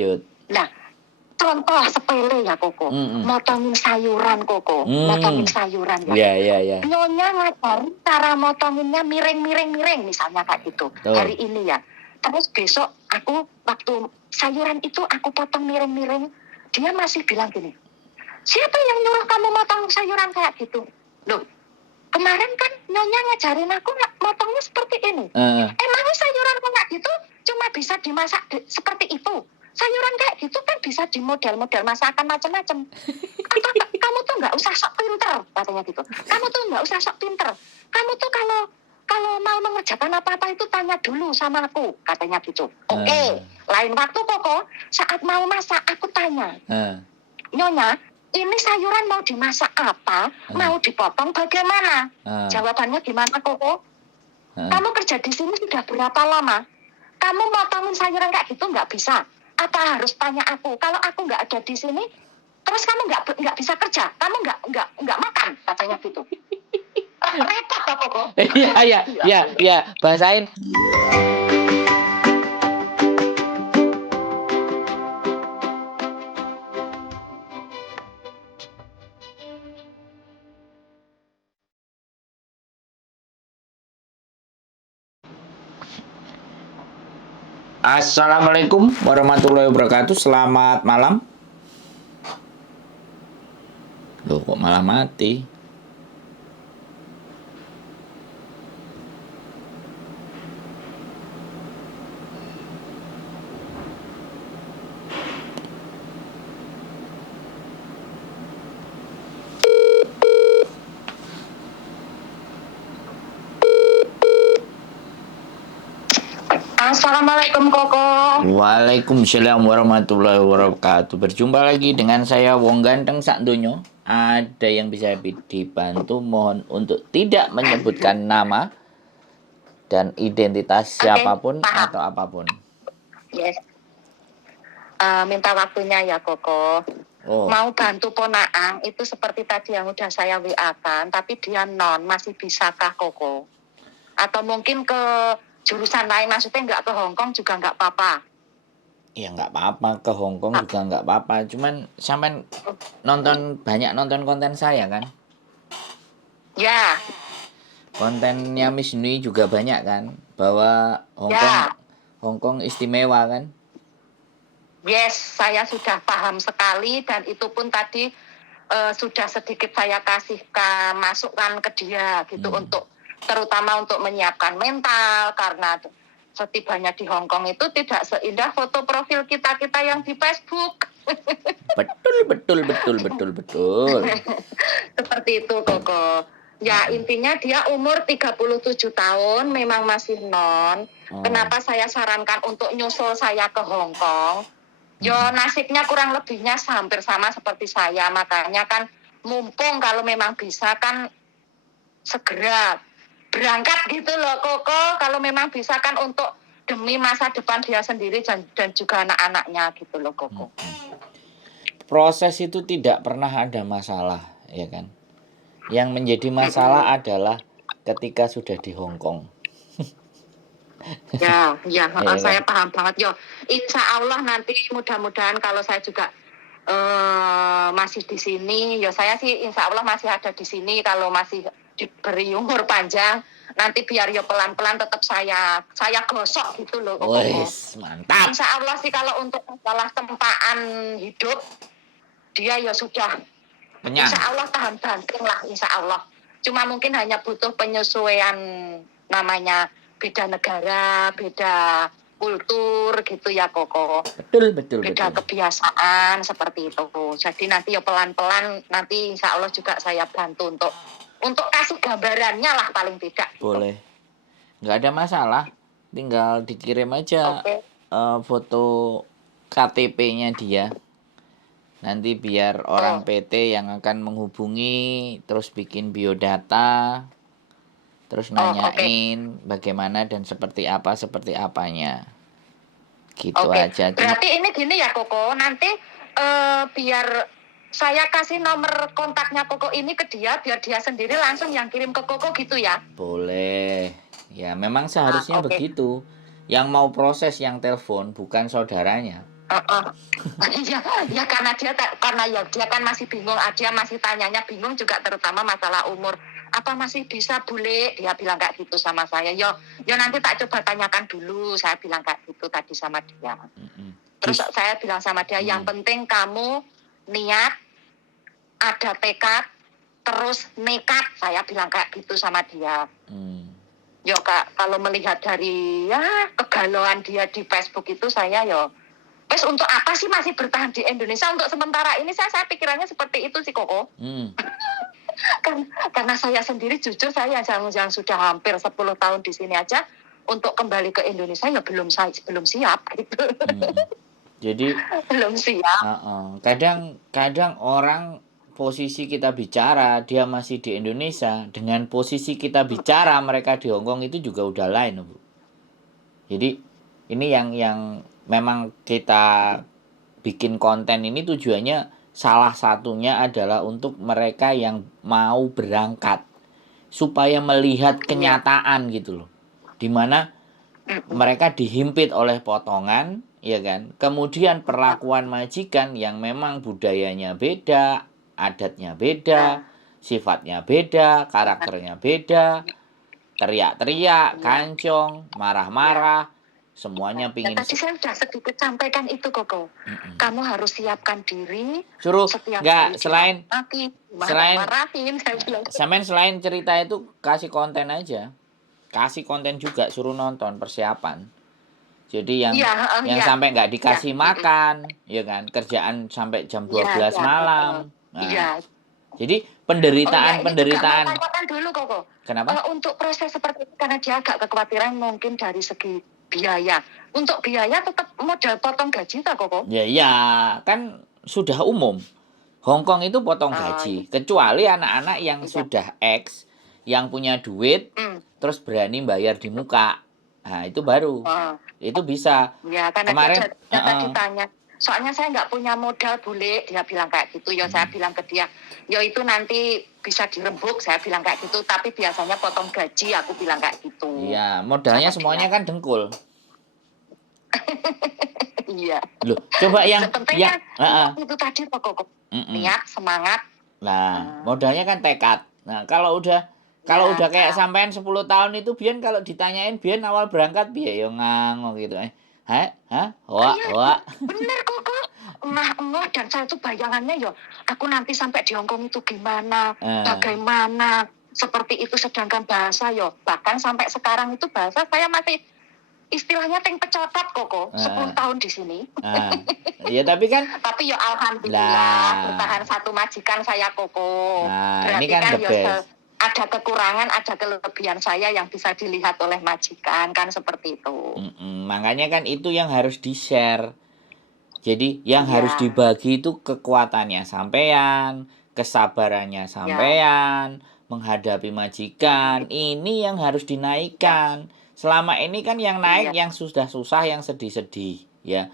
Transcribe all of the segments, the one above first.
lanjut. Nah, contoh sepele ya Koko, motongin sayuran Koko, motongin sayuran ya. Iya. Nyonya ngajarin cara motonginnya miring misalnya kayak gitu. Hari ini ya. Terus besok aku waktu sayuran itu aku potong miring-miring, dia masih bilang gini, siapa yang nyuruh kamu motong sayuran kayak gitu? Loh, kemarin kan Nyonya ngajarin aku motongnya seperti ini. Emangnya sayuran kayak gitu cuma bisa dimasak seperti itu? Sayuran kayak gitu kan bisa di model-model masakan macam-macam. Kamu tuh nggak usah sok pinter, katanya gitu. Kamu tuh nggak usah sok pinter. Kamu tuh kalau mau mengerjakan apa-apa itu tanya dulu sama aku, katanya gitu. Oke. Lain waktu Koko, saat mau masak aku tanya, Nyonya, ini sayuran mau dimasak apa? Mau dipotong bagaimana? Jawabannya gimana Koko? Kamu kerja di sini sudah berapa lama? Kamu motongin sayuran kayak gitu nggak bisa. Apa harus tanya aku? Kalau aku nggak ada di sini, terus kamu nggak bisa kerja, kamu nggak makan, katanya gitu. Repot apa Koko? Iya, bahasain. Assalamualaikum warahmatullahi wabarakatuh. Selamat malam. Loh, kok malah mati? Assalamualaikum Koko. Waalaikumsalam warahmatullahi wabarakatuh. Berjumpa lagi dengan saya Wong Ganteng Sak Donyo. Ada yang bisa dibantu, mohon untuk tidak menyebutkan nama dan identitas siapapun atau apapun. Yes. Minta waktunya ya Koko. Mau bantu ponaang itu seperti tadi yang udah saya WA-kan, tapi dia masih bisakah Koko? Atau mungkin ke jurusan lain, maksudnya nggak ke Hongkong juga nggak apa-apa? Ya nggak apa-apa, ke Hongkong juga nggak apa-apa. Cuman sampean banyak nonton konten saya kan? Ya. Kontennya Miss Nui juga banyak kan? Bahwa Hongkong istimewa kan? Yes, saya sudah paham sekali dan itu pun tadi sudah sedikit saya kasih masukan ke dia gitu untuk terutama untuk menyiapkan mental karena setibanya di Hongkong itu tidak seindah foto profil kita yang di Facebook. Betul. Seperti itu Koko. Ya intinya dia umur 37 tahun memang masih non. Kenapa saya sarankan untuk nyusul saya ke Hongkong? Yo nasibnya kurang lebihnya hampir sama seperti saya, makanya kan mumpung kalau memang bisa kan segera berangkat gitu loh Koko, kalau memang bisa kan untuk demi masa depan dia sendiri dan juga anak-anaknya gitu loh Koko. Proses itu tidak pernah ada masalah ya kan. Yang menjadi masalah adalah ketika sudah di Hongkong. Ya, saya paham banget yo. Insya Allah nanti mudah-mudahan kalau saya juga masih di sini, ya saya sih insya Allah masih ada di sini kalau masih diberi umur panjang. Nanti biar yo pelan-pelan tetap saya gosok gitu loh. Wes, mantap. Insya Allah sih kalau untuk masalah tempaan hidup dia ya sudah. Kenyang. Insya Allah tahan banting lah, insya Allah. Cuma mungkin hanya butuh penyesuaian namanya beda negara, beda kultur gitu ya Koko. Betul. Beda kebiasaan seperti itu. Jadi nanti ya pelan-pelan nanti insya Allah juga saya bantu untuk kasih gambarannya lah paling tidak. Boleh. Nggak ada masalah. Tinggal dikirim aja foto KTP-nya dia. Nanti biar orang PT yang akan menghubungi terus bikin biodata. Terus nanyain bagaimana dan seperti apanya. Gitu aja. Berarti ini gini ya Koko, nanti biar saya kasih nomor kontaknya Koko ini ke dia, biar dia sendiri langsung yang kirim ke Koko gitu ya? Boleh. Ya memang seharusnya begitu. Yang mau proses yang telepon bukan saudaranya. Heeh. Ya, ya karena dia kan masih bingung, dia masih tanyanya bingung juga terutama masalah umur. Apa masih bisa bule? Dia bilang kayak gitu sama saya. Yo nanti tak coba tanyakan dulu. Saya bilang kayak gitu tadi sama dia. Terus saya bilang sama dia, yang penting kamu niat, ada tekad, terus nekat. Saya bilang kayak gitu sama dia. Yo Kak, kalau melihat dari kegalauan dia di Facebook itu saya wes untuk apa sih masih bertahan di Indonesia untuk sementara ini saya pikirannya seperti itu sih Koko. Karena saya sendiri jujur saya yang sudah hampir 10 tahun di sini aja untuk kembali ke Indonesia ya belum siap gitu. Jadi belum siap. Kadang orang posisi kita bicara dia masih di Indonesia dengan posisi kita bicara mereka di Hong Kong itu juga udah lain, Bu. Jadi ini yang memang kita bikin konten ini tujuannya salah satunya adalah untuk mereka yang mau berangkat supaya melihat kenyataan gitu loh, dimana mereka dihimpit oleh potongan, ya kan, kemudian perlakuan majikan yang memang budayanya beda, adatnya beda, sifatnya beda, karakternya beda, teriak-teriak, kancong, marah-marah, semuanya pingin. Tadi saya sudah sedikit sampaikan itu Koko. Kamu harus siapkan diri. Suruh setiap nggak selain selain cerita itu kasih konten aja, kasih konten juga, suruh nonton persiapan. Jadi yang sampai nggak dikasih makan, ya kan, kerjaan sampai jam 12 malam. Nah, jadi penderitaan. Tanyakan dulu Koko. Kenapa? Untuk proses seperti itu karena dia agak kekhawatiran mungkin dari segi biaya. Untuk biaya tetap modal potong gaji tak Koko? Ya kan sudah umum. Hong Kong itu potong gaji, kecuali anak-anak yang sudah X, yang punya duit, terus berani bayar di muka. Nah, itu baru. Itu bisa. Ya, karena kemarin dia tadi tanya. Soalnya saya nggak punya modal bule, dia bilang kayak gitu. Saya bilang ke dia, itu nanti bisa dirembuk, saya bilang kayak gitu. Tapi biasanya potong gaji, aku bilang kayak gitu. Iya, modalnya semuanya kan dengkul. Iya. Loh, coba yang itu tadi pokok niat, semangat. Nah, modalnya kan tekad. Nah, kalau udah kayak sampean 10 tahun itu Bian kalau ditanyain Bian awal berangkat piye ya ngangong gitu. Bener Koko. Dan saya tuh bayangannya aku nanti sampai di Hong Kong itu gimana, bagaimana, seperti itu sedangkan bahasa bahkan sampai sekarang itu bahasa saya masih istilahnya pecotot Koko, 10 tahun di sini. Ya tapi alhamdulillah bertahan satu majikan saya Koko. Berarti ini kan the best. Ada kekurangan, ada kelebihan saya yang bisa dilihat oleh majikan, kan seperti itu. Makanya kan itu yang harus di-share. Jadi yang harus dibagi itu kekuatannya sampean, kesabarannya sampean, menghadapi majikan. Ini yang harus dinaikkan. Selama ini kan yang naik yang sudah susah, yang sedih-sedih, ya.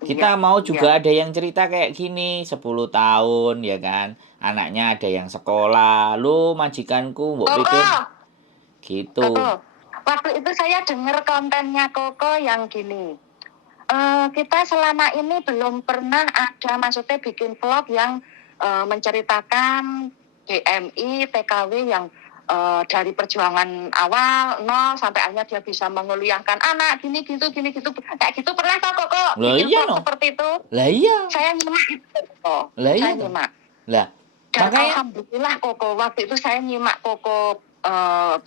Kita mau juga ada yang cerita kayak gini, 10 tahun, ya kan. Anaknya ada yang sekolah, lu majikanku, mbok pikir gitu. Waktu itu saya dengar kontennya Koko yang gini. Kita selama ini belum pernah ada, maksudnya bikin vlog yang menceritakan DMI, TKW yang dari perjuangan awal 0 sampai akhirnya dia bisa menguliahkan anak gini gitu kayak gitu pernah Koko bikin vlog seperti itu? Lah iya. Saya nyimak itu Koko. Saya nyimak. Lah, dan alhamdulillah Koko waktu itu saya nyimak Koko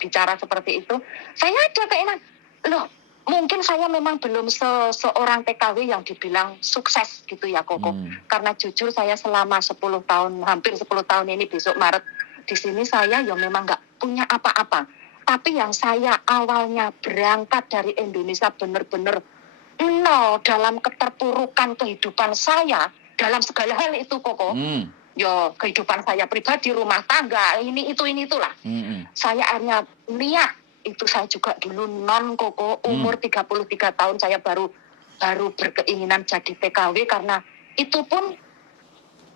bicara seperti itu. Saya ada keinginan, loh mungkin saya memang belum seorang TKW yang dibilang sukses gitu ya Koko. Karena jujur saya selama 10 tahun, hampir 10 tahun ini besok Maret di sini saya memang nggak punya apa-apa. Tapi yang saya awalnya berangkat dari Indonesia benar-benar nol dalam keterpurukan kehidupan saya dalam segala hal itu Koko. Kehidupan saya pribadi, rumah tangga, itulah. Saya hanya lihat itu saya juga dulu non Koko, umur 33 tahun saya baru berkeinginan jadi TKW karena itu pun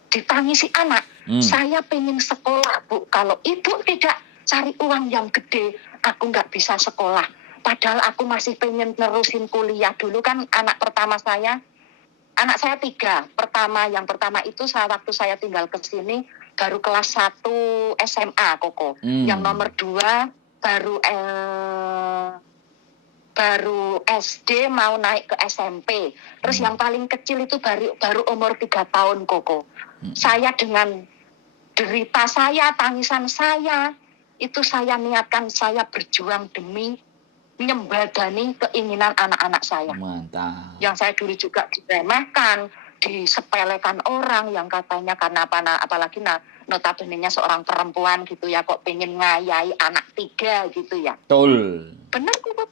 ditangisi anak. Saya pengen sekolah Bu, kalau ibu tidak cari uang yang gede, aku nggak bisa sekolah. Padahal aku masih pengen nerusin kuliah dulu kan anak pertama saya Anak saya 3. Yang pertama itu waktu saya tinggal ke sini baru kelas 1 SMA, Koko. Yang nomor 2 baru SD mau naik ke SMP. Terus yang paling kecil itu baru umur 3 tahun, Koko. Saya dengan derita saya, tangisan saya, itu saya niatkan saya berjuang demi menyembadani keinginan anak-anak saya. Mantap. Yang saya dulu juga diremehkan, disepelekan orang yang katanya karena apalagi notabene-nya seorang perempuan gitu ya, kok pengen ngayai anak 3 gitu ya. Betul. Benar kok.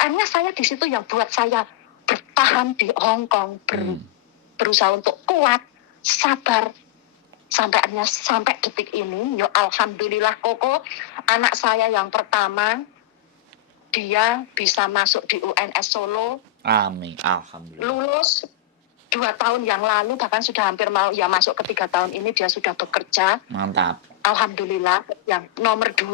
Akhirnya saya di situ yang buat saya bertahan di Hong Kong, berusaha untuk kuat, sabar, sampai detik ini. Ya alhamdulillah, Koko, anak saya yang pertama dia bisa masuk di UNS Solo. Amin, alhamdulillah. Lulus 2 tahun yang lalu, bahkan sudah hampir mau ya masuk ke 3 tahun ini dia sudah bekerja. Mantap. Alhamdulillah. Yang nomor 2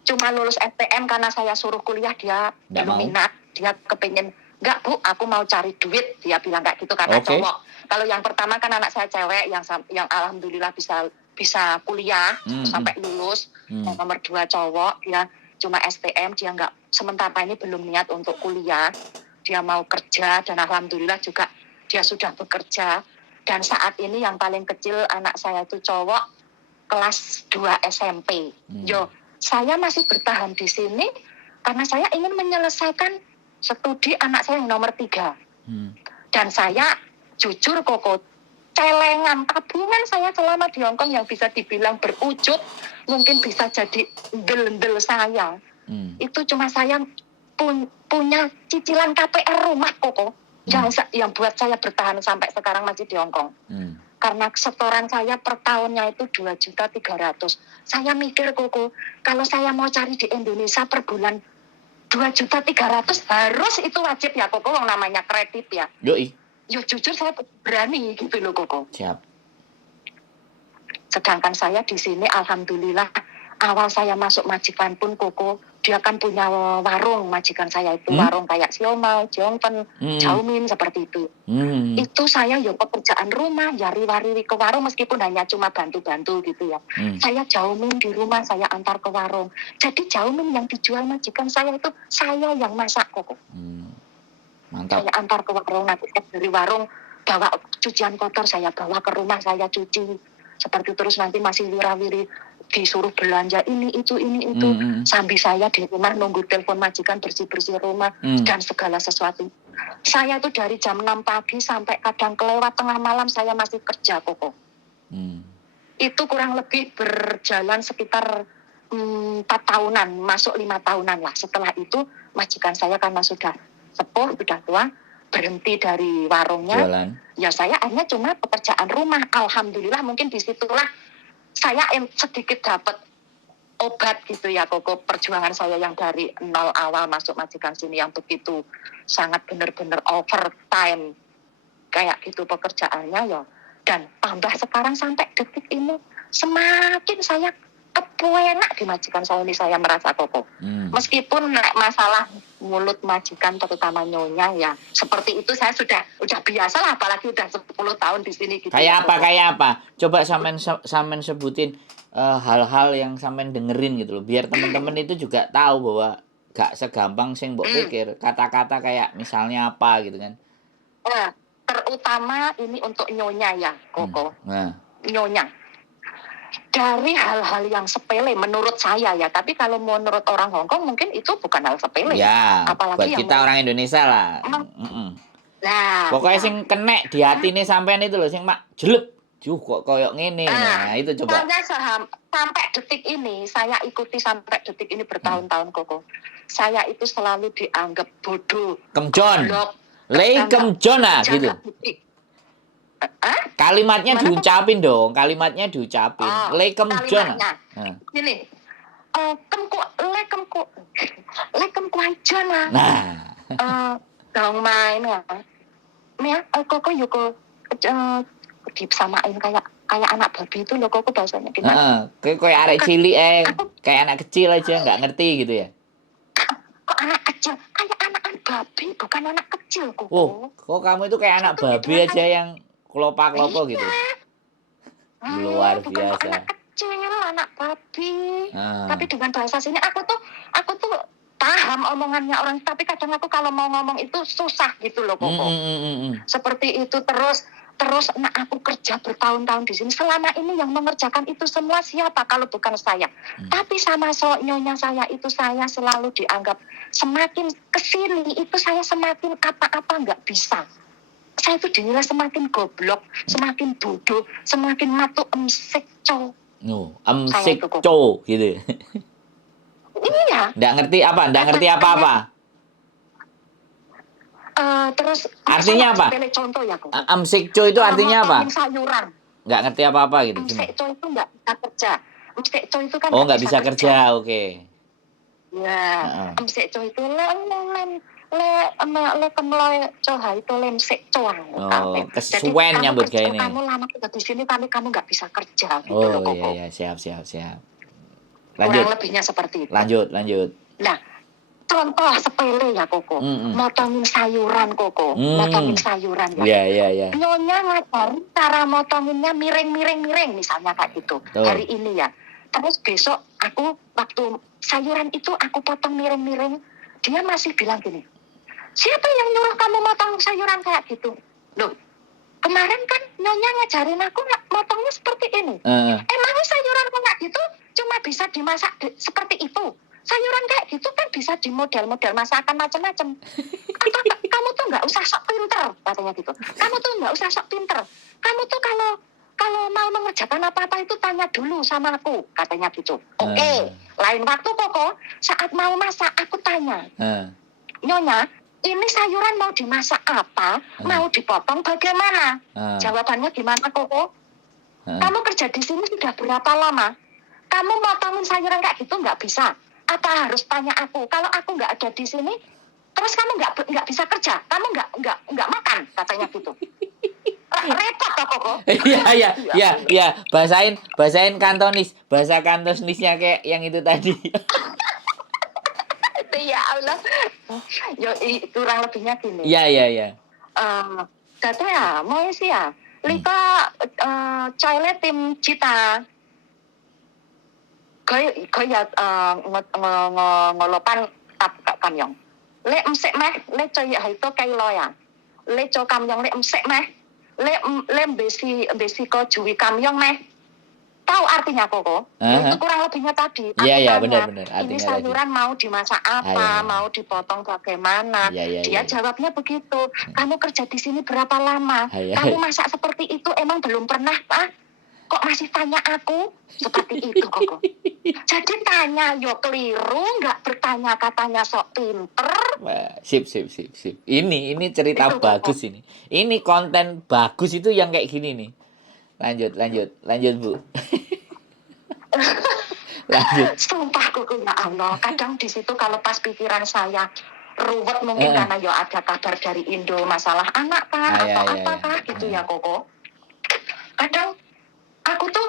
cuma lulus STM karena saya suruh kuliah, dia belum minat. Dia kepingin, enggak Bu, aku mau cari duit. Dia bilang kayak gitu karena cowok. Kalau yang pertama kan anak saya cewek yang alhamdulillah bisa kuliah sampai lulus. Yang nomor 2 cowok, dia cuma STM, dia enggak, sementara ini belum niat untuk kuliah. Dia mau kerja dan alhamdulillah juga dia sudah bekerja. Dan saat ini yang paling kecil anak saya itu cowok, kelas 2 SMP. Saya masih bertahan di sini karena saya ingin menyelesaikan studi anak saya yang nomor 3. Dan saya jujur, Koko, celengan tabungan saya selama di Hong Kong yang bisa dibilang berwujud, mungkin bisa jadi ndel-ndel saya. Itu cuma saya punya cicilan KPR rumah, Koko, yang buat saya bertahan sampai sekarang masih di Hong Kong. Karena setoran saya per tahunnya itu 2.300.000. Saya mikir, Koko, kalau saya mau cari di Indonesia per bulan 2.300.000 harus itu wajib ya, Koko, yang namanya kredit ya. Yoi. Ya jujur saya berani gitu loh, Koko. Siap. Sedangkan saya di sini alhamdulillah awal saya masuk majikan pun, Koko, dia kan punya warung, majikan saya itu warung kayak siomay, jongpen, jaumin seperti itu. Itu saya ya pekerjaan rumah, ya riwari ke warung meskipun hanya cuma bantu-bantu gitu ya. Saya jaumin di rumah, saya antar ke warung. Jadi jaumin yang dijual majikan saya itu saya yang masak, Koko. Mantap. Saya antar ke warung, nanti dari warung bawa cucian kotor saya bawa ke rumah, saya cuci. Seperti terus nanti masih wirawiri disuruh belanja ini itu sambil saya di rumah nunggu telepon majikan bersih-bersih rumah dan segala sesuatu. Saya tuh dari jam 6 pagi sampai kadang kelewat tengah malam saya masih kerja, Koko. Itu kurang lebih berjalan sekitar 4 tahunan, masuk 5 tahunan lah. Setelah itu majikan saya karena sudah sepuh, sudah tua, berhenti dari warungnya. Jualan. Ya saya hanya cuma pekerjaan rumah. Alhamdulillah mungkin disitulah saya sedikit dapat obat gitu ya, Koko. Perjuangan saya yang dari nol awal masuk majikan sini yang begitu sangat benar-benar overtime kayak gitu pekerjaannya ya. Dan tambah sekarang sampai detik ini semakin saya kepuenak di majikan saya ini, saya merasa, Koko. Meskipun masalah mulut majikan terutama nyonya ya seperti itu saya udah biasa lah, apalagi udah 10 tahun di sini gitu. Kayak apa? Coba sampean sebutin hal-hal yang sampean dengerin gitu loh, biar teman-teman itu juga tahu bahwa gak segampang sing mbok pikir. Kata-kata kayak misalnya apa gitu kan. Nah, terutama ini untuk nyonya ya, Koko. Nyonya. Dari hal-hal yang sepele menurut saya ya, tapi kalau menurut orang Hong Kong mungkin itu bukan hal sepele. Ya, apalagi buat kita orang Indonesia lah. Nah, pokoknya sing kenek di hati nih sampean itu loh, sing mak jelek. Kok koyok ngene. Nah, itu coba. Sampai detik ini, saya ikuti sampai detik ini bertahun-tahun, Koko. Saya itu selalu dianggap bodoh. Kemjon. Lei kemjon lah gitu. Kalimatnya diucapin dong, kalimatnya diucapin. Lei kemjon. Gini. Kemku aja lah. Nah. Dong main ya. Nih, Koko yuko disamain kayak anak babi itu loh, Koko bahasanya gimana? Kayak arek cilik kayak anak kecil aja nggak ngerti gitu ya. Kok anak kecil kayak anak babi, bukan anak kecil, Oh, Koko. kok kamu itu kayak anak Itu babi dibilang aja yang klopak-klopo gitu? iya, Luar bukan kok anak biasa. kecil, anak babi. Tapi Ah. dengan bahasa sini aku tuh paham omongannya orang, tapi kadang aku kalau mau ngomong itu susah gitu loh, Koko. Seperti itu terus aku kerja bertahun-tahun di sini. Selama ini yang mengerjakan itu semua siapa kalau bukan saya? Tapi sama nyonya saya itu saya selalu dianggap semakin kesini itu saya semakin apa-apa nggak bisa. Saya itu dinilai semakin goblok, semakin bodoh, semakin matu emsek cow. Saya Emsik itu kok. cow gitu. Iya. Nggak ngerti apa-apa. Terus Artinya apa? sepele contoh ya, Koko. Emsik cow itu artinya apa? Motongin sayuran. Nggak ngerti apa-apa gitu. Gimana? Msek cow itu nggak bisa kerja. Msek cow itu kan Oh, nggak bisa kerja, oke. Ya, msek cow itu le kemloy coha itu msek cow. Oh, Jadi kesuwen kamu nyambut kerja, kayak ini. kamu lama kerja di sini tapi kamu nggak bisa kerja gitu Oh loh, Koko. iya, siap. Kurang Lanjut. lebihnya seperti itu. Lanjut. Nah, contoh sepele ya, Koko. Motongin sayuran, Koko. Motongin sayuran ya. Iya. Nyonya ngajarin cara motonginnya miring misalnya kayak gitu. Tuh. Hari ini ya. Terus besok aku waktu sayuran itu aku potong miring-miring, dia masih bilang gini, siapa yang nyuruh kamu motong sayuran kayak gitu? Loh, kemarin kan nyonya ngajarin aku motongnya seperti ini. Emangnya sayuran kayak gitu cuma bisa dimasak seperti itu? Sayuran kayak gitu kan bisa di model-model masakan macam-macam. Kamu tuh nggak usah sok pinter, katanya gitu. Kamu tuh nggak usah sok pinter. Kamu tuh kalau mau mengerjakan apa-apa itu tanya dulu sama aku, katanya gitu. Oke. Lain waktu Koko, saat mau masak aku tanya, Nyonya, ini sayuran mau dimasak apa? Mau dipotong bagaimana? Jawabannya gimana, Koko? Kamu kerja di sini sudah berapa lama? Kamu motongin sayuran kayak gitu nggak bisa. Apa harus tanya aku? Kalau aku nggak ada di sini, terus kamu nggak bisa kerja, kamu nggak makan, katanya gitu. Repot toh, Koko. Iya. Bahasain Kantonis. Bahasa Kantonisnya kayak yang itu tadi. Ya Allah. Yo, kurang lebihnya gini. Iya. Katanya, mau sih ya. Lika toilet tim cita. Kaya ngolopan tap kamyong. Le emsek meh, le coy itu kay loya. Le co kamyong le emsek meh. Le besi ko juwi kamyong meh. Tahu artinya Koko? Itu kurang lebihnya tadi. Iya, benar. Ini sayuran tadi mau dimasak apa, mau dipotong bagaimana. Dia jawabnya begitu. Kamu kerja di sini berapa lama? Kamu masak seperti itu emang belum pernah, Pak? Kok masih tanya aku? Seperti itu, Koko. Jadi tanya, yo keliru, nggak bertanya katanya sok pinter. Sip. Ini cerita itu, bagus Koko. Ini konten bagus itu yang kayak gini nih. Lanjut Bu. Lanjut. Sumpah Koko, ya Allah. Kadang di situ kalau pas pikiran saya ruwet mungkin karena yo ada kabar dari Indo masalah anak kah atau apakah gitu ya Koko. Kadang aku tuh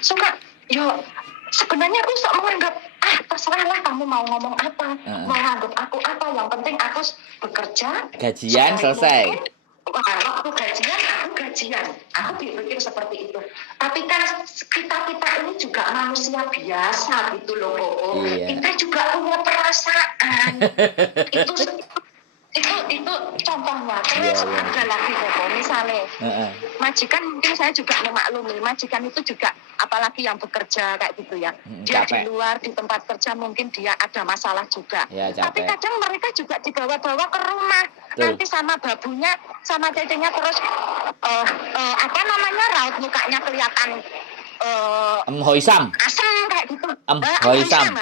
suka yo sebenarnya aku sok menganggap terserahlah kamu mau ngomong apa, mau nganggap aku apa, yang penting aku bekerja, gajian selesai. Waktu gajian, aku pikir seperti itu. Tapi kan kita ini juga manusia biasa gitu loh, Koko. Kita juga punya perasaan. itu contohnya. Terus ada lagi, Koko. Misalnya, majikan mungkin saya juga memaklumi. Majikan itu juga, apalagi yang bekerja kayak gitu ya. Dia capek. Di luar, di tempat kerja mungkin dia ada masalah juga. Ya, tapi kadang mereka juga dibawa-bawa ke rumah. Nanti sama babunya, sama cecenya terus raut mukanya kelihatan Hoisam. Asam kayak gitu. Hoisam.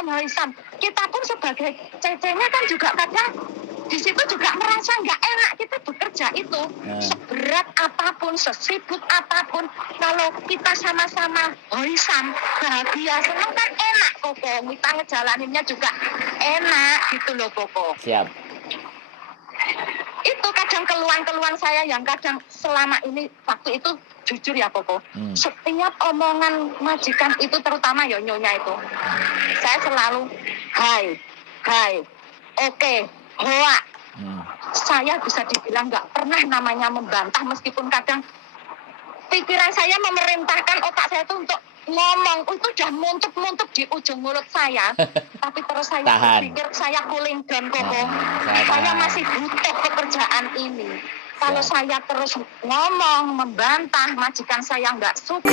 Hoisam. Kita pun sebagai cecenya kan juga kadang di situ juga merasa nggak enak kita bekerja itu. Seberat apapun, sesibuk apapun, kalau kita sama-sama hoisam, bahagia, senang kan enak, Koko. Kita ngejalaninnya juga enak gitu loh, Koko. Siap. Itu kadang keluhan saya yang kadang selama ini waktu itu jujur ya Koko. Setiap omongan majikan itu terutama nyonya itu, saya selalu hai hai, oke, hoa. Hmm. Saya bisa dibilang nggak pernah namanya membantah, meskipun kadang pikiran saya memerintahkan otak saya itu untuk ngomong, itu udah muntuk-muntuk di ujung mulut saya. Tapi terus saya Tahan. berpikir, saya cooling down koko. Saya Saya tahan. masih butuh pekerjaan ini. Kalau saya terus ngomong, membantah, majikan saya nggak suka.